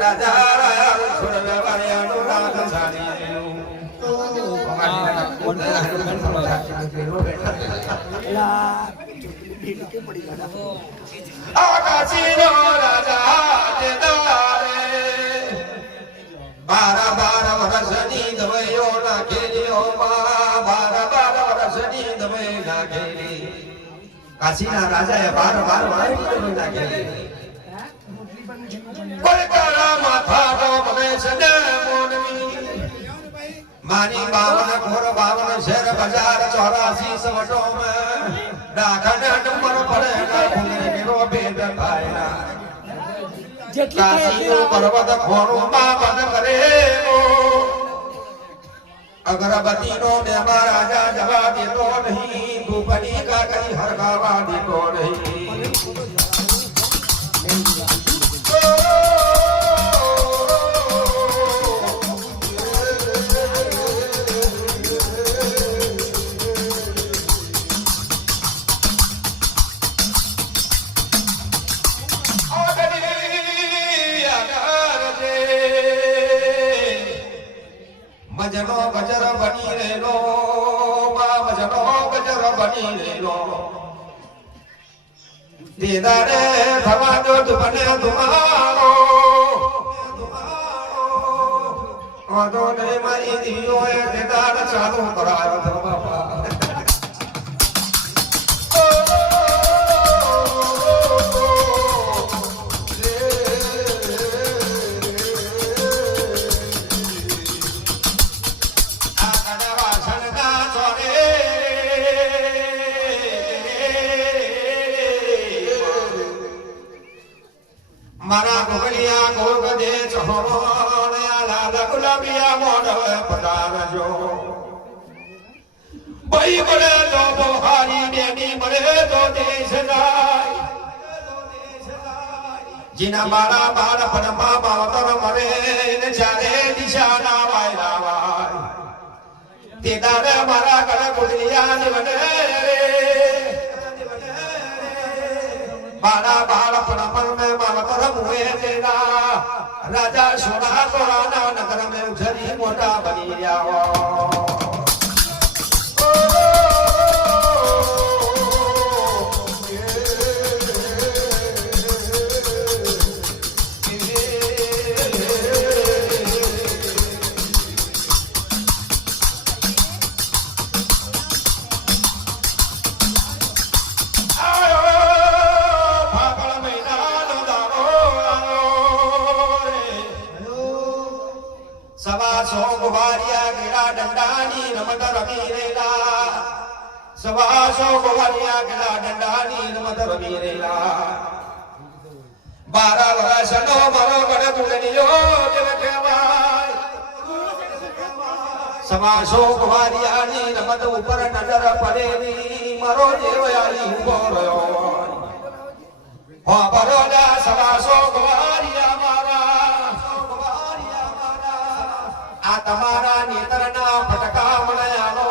રાજા છોડવે વાળ્યાનો રાજ સારી આકાશીનો રાજા તે દારે 12 વર્ષની દવૈયો નાખેલીઓ માં 12 વર્ષની દવૈ નાખેલી કાશીના રાજાએ 12 વર્ષની નાખેલી કોલકાતા માથાનો મહેશ ને મોનવી માની 52 ઘોર 52 શહેર બજાર 84 સવટો में ડાખના નંબર પડે ના ભૂલે ગેરો ભેદ થાય કાશીનો પર્વત ખોણું માં બંધ કરે અગરબત્તીનો દેવા રાજા જવા દેતો નહીં ધૂપની કાકરી હરગાવા દેતો નહીં મજનો ગજર બની રેલો મજનો ગજર બની રેલો દીદારે થવા દો તુમને તુમારો ઓદો ને મારી દીયો એ દીદાર ચાલુ કરાયો તો બાપા મારા ગોગલિયા ગોગ દે ચહોણ્યા લાલા ગુલાબિયા મોઢવે પધારજો બઈ મળે તો બહારી બેની મળે તો દેશ જાય જીના બાળા બાળ પદમાં માવતર મરે ને ચારે દિશા ના વાયરા વાય તે દાડે મારા ઘર ગોગલિયા નિવડે बाड़ा बाड़ा पड़मल में मावतर मुए तेरा राजा सोना तोराना नगर में उजरी मोटा बनी जाओ સવાસો ગોવારિયા ગેડા દંડાની રમત રમી રેલા સવાસો ગોવારિયા ગેડા દંડાની રમત રમી રેલા 12 વર્ષનો મારો ગઢ ગુણનિયો જેને કહેવાય સવાસો ગોવારિયાની રમત ઉપર નજર પડેની મારો દેવયાલી ઉભો રહ્યો હો બરોડા સવાસો ગોવારિયા આ તમારા નેત્રના ફટકા મળ્યાનો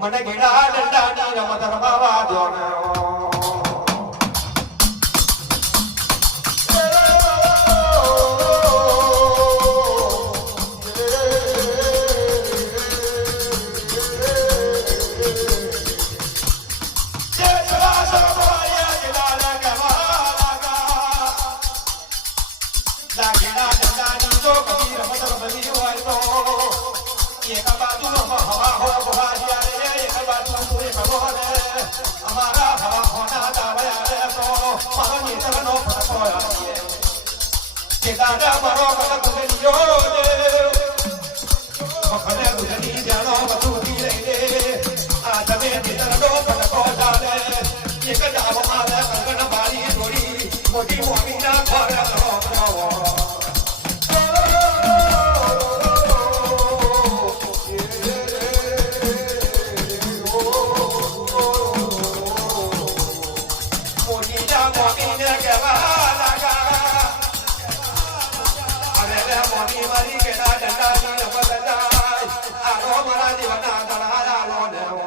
મને ગેડા દંડાની રમત રમાવા દો દાદા મારો કલા તુમે લીયો દે મખને ગુજરી જાનો બતુરી રે આ તમે દીતરનો પટકો જાલે એક જાવ આલે કંગન બારી દોરી મોટી મોમીના ઘર રોકરાવો મોટીના મોમીને કહેવા લાગા મોની મારી કેડા દંડાની રમત જાય આરો મારા જીવના દળાયા લો દેવો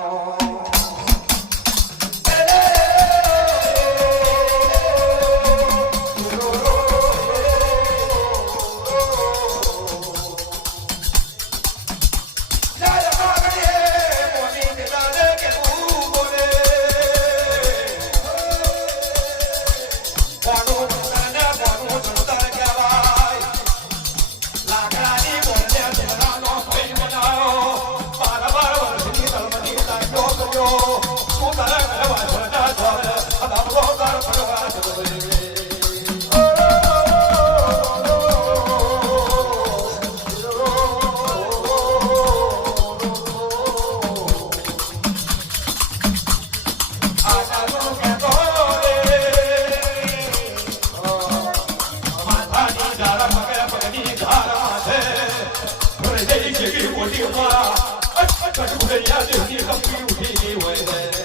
દેવની કંપી ઉઠી હોય રે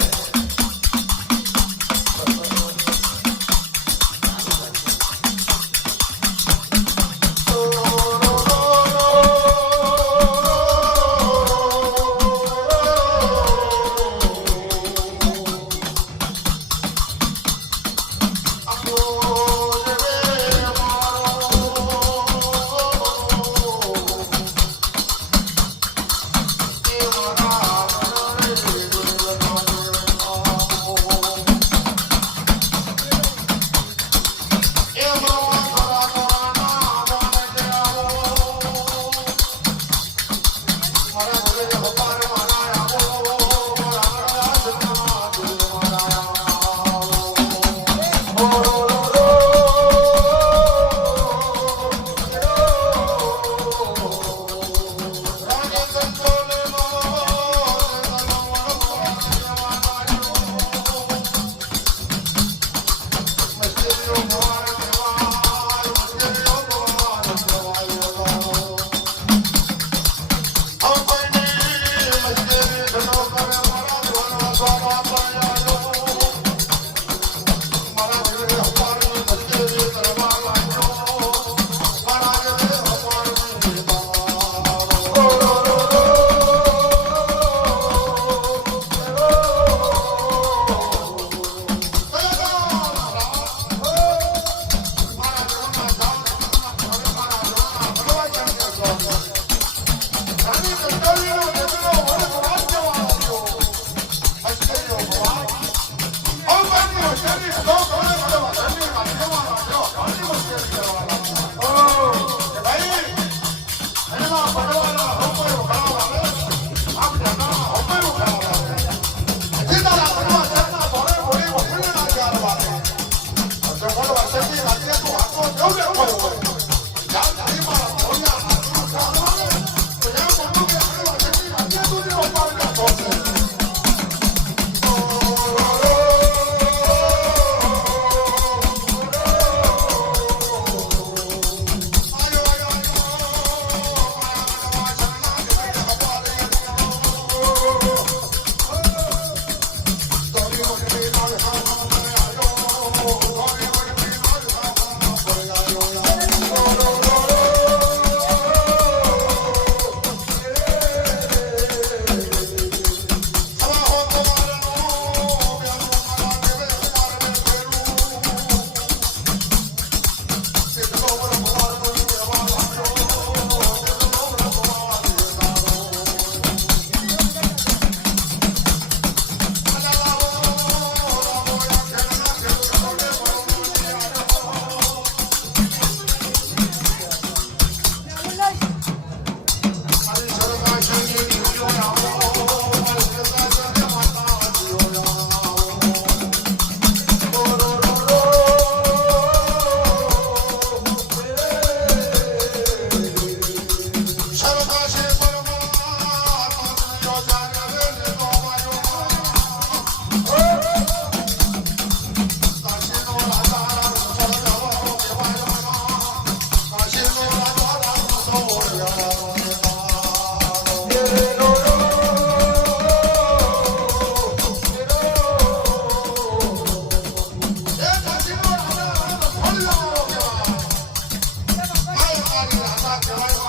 Bye.